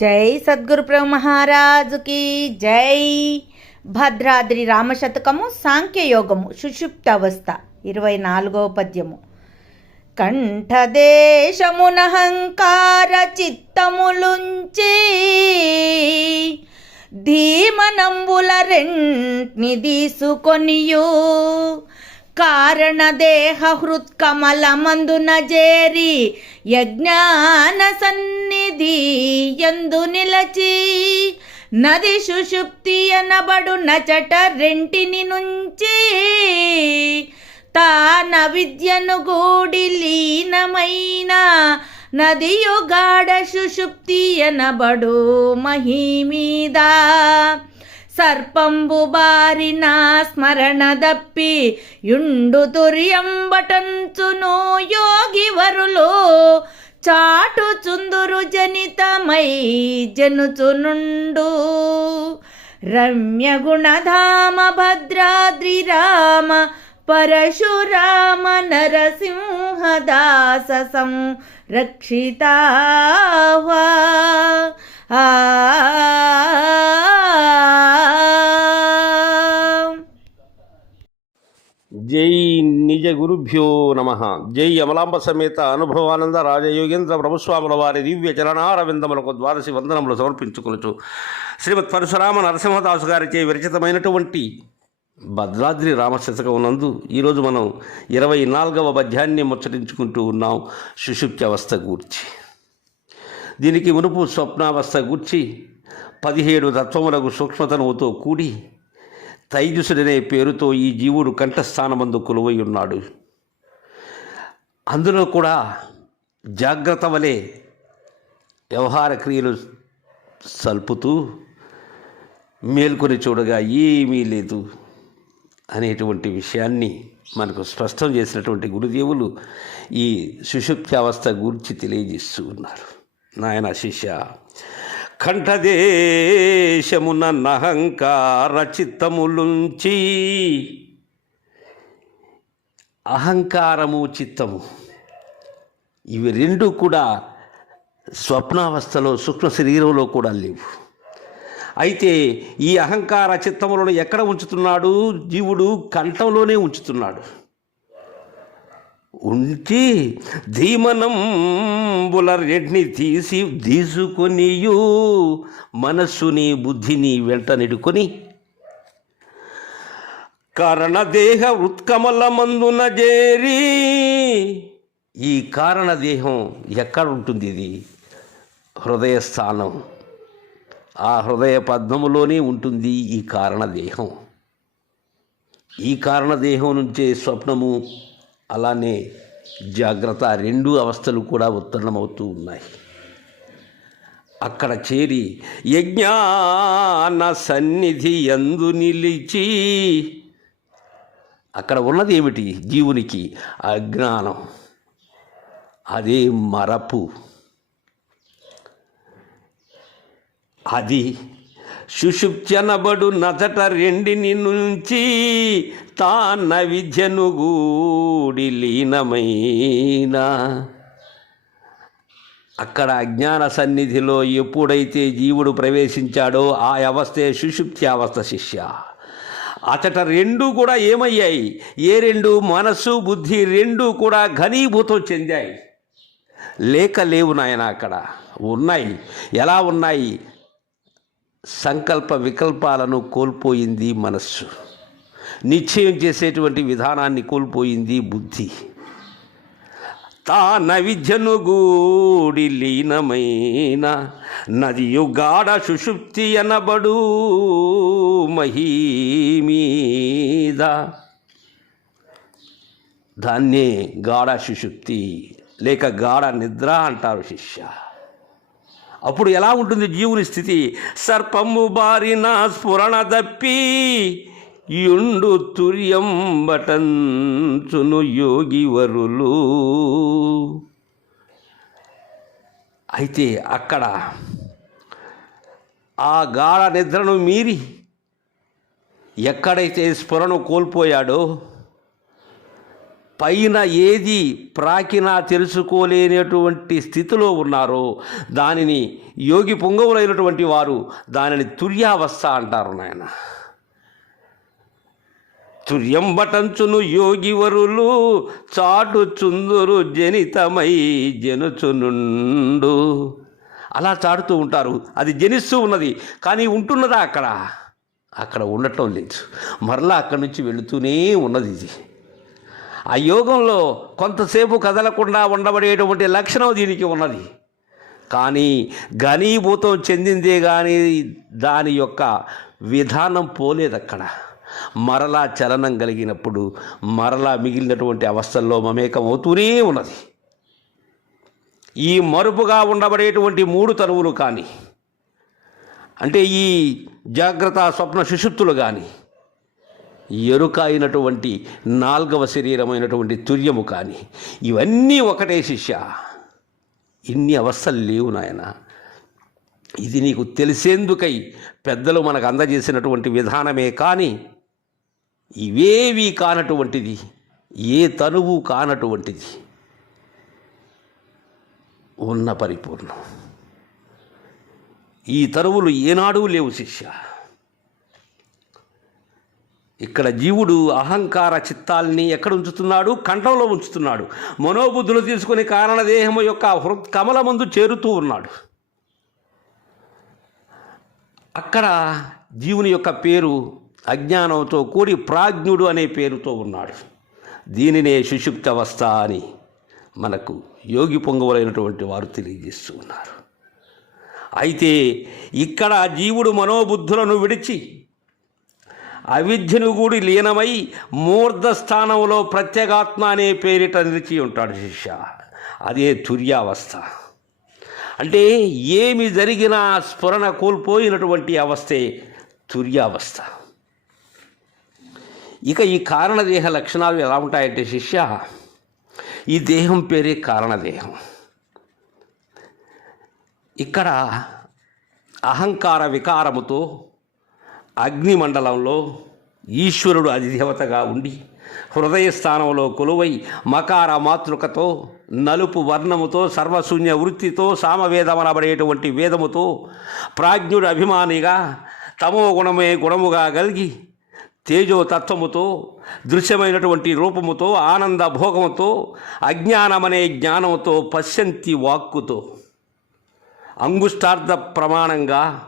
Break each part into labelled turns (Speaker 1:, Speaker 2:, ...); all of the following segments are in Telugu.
Speaker 1: జై సద్గురుప్రభు మహారాజుకి జై. భద్రాద్రి రామశతకము సాంఖ్యయోగము సుషుప్తావస్థ ఇరవై నాలుగవ పద్యము. కంఠదేశమునహంకార చిత్తములుంచి ధీమనంబుల రెంట్ని తీసుకొనియు. కారణదేహ హృత్కమల మందున జేరి యజ్ఞాన సన్నిధి యందు నిలచి నది సుషుప్తి అనబడు నచట రెంటిని నుంచి తాన విద్యను గూడి లీనమైన నదియుగాడ సుషుప్తి అనబడు మహిమీదా సర్పంబు బారిన స్మరణ దప్పి యుండు తుర్యంబటంచును యోగి వరులు. చాటు చుందురు జనితమై జనుచునుండు. రమ్య గుణధామ భద్రాద్రి రామ పరశురామ నరసింహదాస సంరక్షిత ఆ
Speaker 2: జై నిజ గురుభ్యో నమ. జై అమలాంబ సమేత అనుభవానంద రాజయోగేంద్ర ప్రభుస్వాముల వారి దివ్య చరణారవిందములకు ద్వాదశి వందనములు సమర్పించుకొనుచు. శ్రీమద్ పరశురామ నరసింహదాసు గారిచే విరచితమైనటువంటి భద్రాద్రి రామశతకమునందు ఈరోజు మనం ఇరవై నాలుగవ పద్యాన్ని ముచ్చటించుకుంటూ ఉన్నాం. సుషుప్తి అవస్థ గూర్చి. దీనికి మునుపు స్వప్నావస్థ గూర్చి పదిహేడు తత్వములకు సూక్ష్మతనువుతో కూడి తైజుసుడనే పేరుతో ఈ జీవుడు కంఠస్థానమందు కొలువై ఉన్నాడు. అందులో కూడా జాగ్రత్త వలె వ్యవహార క్రియలు సల్పుతూ మేల్కొని చూడగా ఏమీ లేదు అనేటువంటి విషయాన్ని మనకు స్పష్టం చేసినటువంటి గురుదేవులు ఈ సుషుప్త్యావస్థ గురించి తెలియజేస్తూ ఉన్నారు. నాయన శిష్య కంఠదేశమున నహంకార చిత్తములుంచి. అహంకారము చిత్తము. ఇవి రెండు కూడా స్వప్నావస్థలో సూక్ష్మ శరీరంలో కూడా లేవు. అయితే ఈ అహంకార చిత్తములను ఎక్కడ ఉంచుతున్నాడు? జీవుడు కంఠంలోనే ఉంచుతున్నాడు. ఉంచి ధీమనంబుల రెడ్ని తీసి తీసుకొనియు మనస్సుని బుద్ధిని వెంట నెడుకొని. కారణదేహ ఉత్కమల మందున చేరి ఈ కారణదేహం ఎక్కడ ఉంటుంది ఇది? హృదయ స్థానం ఆ హృదయ పద్మములోనే ఉంటుంది ఈ కారణదేహం. ఈ కారణదేహం నుంచే స్వప్నము అలానే జాగ్రత్త రెండు అవస్థలు కూడా ఉత్తరణమవుతూ ఉన్నాయి. అక్కడ చేరి యజ్ఞాన సన్నిధి ఎందు నిలిచి అక్కడ ఉన్నది ఏమిటి? జీవునికి అజ్ఞానం. అదే మరపు. అది సుషుప్చనబడు నచట రెండిని నుంచి తాన్న విద్యను గూడి లీనమైన. అక్కడ అజ్ఞాన సన్నిధిలో ఎప్పుడైతే జీవుడు ప్రవేశించాడో ఆ అవస్థే సుషుప్తి అవస్థ శిష్య. అతట రెండు కూడా ఏమయ్యాయి? ఏ రెండు? మనస్సు బుద్ధి రెండు కూడా ఘనీభూతం చెందాయి. లేక లేవు నాయన అక్కడ. ఉన్నాయి. ఎలా ఉన్నాయి? సంకల్ప వికల్పాలను కోల్పోయింది మనస్సు. నిశ్చయం చేసేటువంటి విధానాన్ని కోల్పోయింది బుద్ధి. తాన విద్యను గూడి లీనమైన నదియు గాఢ సుషుప్తి అనబడు మహీమీద. దాన్నే గాఢ సుషుప్తి లేక గాఢ నిద్ర అంటారు శిష్య. అప్పుడు ఎలా ఉంటుంది జీవుని స్థితి? సర్పము బారిన స్ఫురణ తప్పి యుండు తుర్యం బటంచును యోగి వరులు. అయితే అక్కడ ఆ గాఢ నిద్రను మీరి ఎక్కడైతే స్ఫురణ కోల్పోయాడో పైన ఏది ప్రాకినా తెలుసుకోలేనటువంటి స్థితిలో ఉన్నారో దానిని యోగి పొంగవులైనటువంటి వారు దానిని తుర్యావస్థ అంటారు నాయన. తుర్యంబటంచును యోగివరులు చాటు చుందురు జనితమై జనుచునుండు. అలా చాటుతూ ఉంటారు. అది జనిస్తూ ఉన్నది. కానీ ఉంటున్నదా అక్కడ? అక్కడ ఉండటం లేదు. మరలా అక్కడి నుంచి వెళుతూనే ఉన్నది ఇది. ఆ యోగంలో కొంతసేపు కదలకుండా ఉండబడేటువంటి లక్షణం దీనికి ఉన్నది. కానీ ఘనీభూతం చెందిందే కానీ దాని యొక్క విధానం పోలేదు అక్కడ మరలా చలనం కలిగినప్పుడు మరలా మిగిలినటువంటి అవస్థల్లో మమేకం అవుతూనే ఉన్నది. ఈ మరుపుగా ఉండబడేటువంటి మూడు తనువులు కానీ అంటే ఈ జాగ్రత్త స్వప్న సుషుప్తులు కానీ ఎరుక అయినటువంటి నాల్గవ శరీరమైనటువంటి తుర్యము కానీ ఇవన్నీ ఒకటే శిష్య. ఇన్ని అవస్థలు లేవు నాయన. ఇది నీకు తెలిసేందుకై పెద్దలు మనకు అందజేసినటువంటి విధానమే కానీ ఇవేవి కానటువంటిది ఏ తనువు కానటువంటిది ఉన్న పరిపూర్ణం. ఈ తరువులు ఏనాడూ లేవు శిష్య. ఇక్కడ జీవుడు అహంకార చిత్తాల్ని ఎక్కడ ఉంచుతున్నాడు? కంఠంలో ఉంచుతున్నాడు. మనోబుద్ధులు తీసుకుని కారణదేహము యొక్క హృత్ కమల ముందు చేరుతూ ఉన్నాడు. అక్కడ జీవుని యొక్క పేరు అజ్ఞానంతో కూడి ప్రాజ్ఞుడు అనే పేరుతో ఉన్నాడు. దీనినే సుషుప్త అవస్థ అని మనకు యోగి పొంగవలైనటువంటి వారు తెలియజేస్తూ ఉన్నారు. అయితే ఇక్కడ జీవుడు మనోబుద్ధులను విడిచి అవిద్యను కూడి లీనమై మూర్ధ స్థానంలో ప్రత్యేగాత్మ అనే పేరిట నిలిచి ఉంటాడు శిష్య. అదే తుర్యావస్థ. అంటే ఏమి జరిగినా స్ఫురణ కోల్పోయినటువంటి అవస్థే తుర్యావస్థ. ఇక ఈ కారణదేహ లక్షణాలు ఎలా ఉంటాయంటే శిష్య ఈ దేహం పేరే కారణదేహం. ఇక్కడ అహంకార వికారముతో అగ్నిమండలంలో ఈశ్వరుడు అధిదేవతగా ఉండి హృదయ స్థానంలో కొలువై మకార మాతృకతో నలుపు వర్ణముతో సర్వశూన్య వృత్తితో సామవేదమనబడేటువంటి వేదముతో ప్రాజ్ఞుడు అభిమానిగా తమో గుణమే గుణముగా కలిగి తేజోతత్వముతో దృశ్యమైనటువంటి రూపముతో ఆనంద భోగముతో అజ్ఞానమనే జ్ఞానముతో పశ్యంతి వాక్కుతో. అంగుష్టార్థ ప్రమాణంగా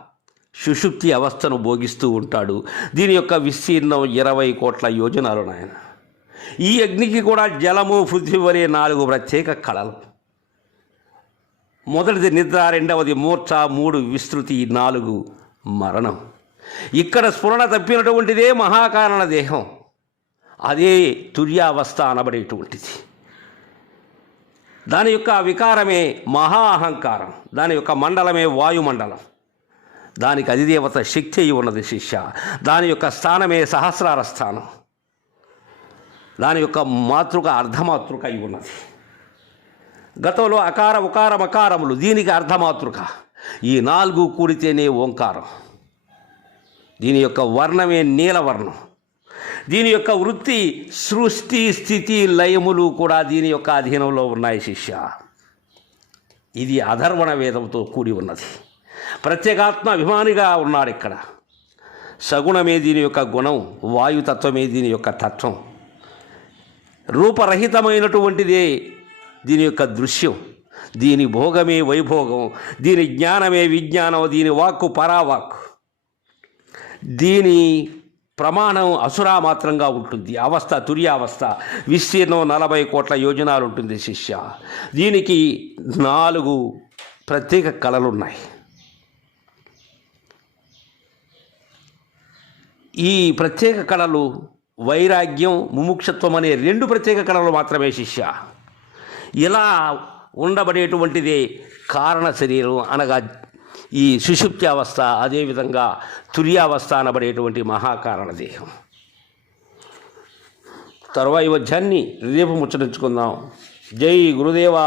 Speaker 2: సుషుప్తి అవస్థను భోగిస్తూ ఉంటాడు. దీని యొక్క విస్తీర్ణం ఇరవై కోట్ల యోజనాలు నాయన. ఈ అగ్నికి కూడా జలము పృథ్వీ వలె నాలుగు ప్రత్యేక కళలు. మొదటిది నిద్ర రెండవది మూర్ఛ మూడు విస్తృతి నాలుగు మరణం. ఇక్కడ స్ఫురణ తప్పినటువంటిదే మహాకారణ దేహం. అదే తుర్యావస్థ అనబడేటువంటిది. దాని యొక్క వికారమే మహా అహంకారం. దాని యొక్క మండలమే వాయుమండలం. దానికి అధిదేవత శక్తి అయి ఉన్నది శిష్య. దాని యొక్క స్థానమే సహస్రార స్థానం. దాని యొక్క మాతృక అర్ధమాతృక అయి ఉన్నది. గతంలో అకార ఉకార మకారములు దీనికి అర్ధమాతృక. ఈ నాలుగు కూడితేనే ఓంకారం. దీని యొక్క వర్ణమే నీలవర్ణం. దీని యొక్క వృత్తి సృష్టి స్థితి లయములు కూడా దీని యొక్క అధీనంలో ఉన్నాయి శిష్య. ఇది అధర్వణ వేదంతో కూడి ఉన్నది. ప్రత్యేగాత్మ అభిమానిగా ఉన్నాడు ఇక్కడ. సగుణమే దీని యొక్క గుణం వాయుతత్వమే దీని యొక్క తత్వం. రూపరహితమైనటువంటిదే దీని యొక్క దృశ్యం. దీని భోగమే వైభోగం దీని జ్ఞానమే విజ్ఞానం దీని వాక్కు పరావాక్ దీని ప్రమాణం అసురామాత్రంగా ఉంటుంది. అవస్థ తుర్యావస్థ విస్తీర్ణం నలభై కోట్ల యోజనాలు ఉంటుంది శిష్య. దీనికి నాలుగు ప్రత్యేక కళలు ఈ ప్రత్యేక కళలు వైరాగ్యం ముముక్షత్వం అనే రెండు ప్రత్యేక కళలు మాత్రమే శిష్య. ఇలా ఉండబడేటువంటిది కారణ శరీరం అనగా ఈ సుషుప్తి అవస్థ అదేవిధంగా తుర్యావస్థ అనబడేటువంటి మహాకారణ దేహం. తర్వాయి వధ్యాన్ని రేపు ముచ్చరించుకుందాం జై గురుదేవా!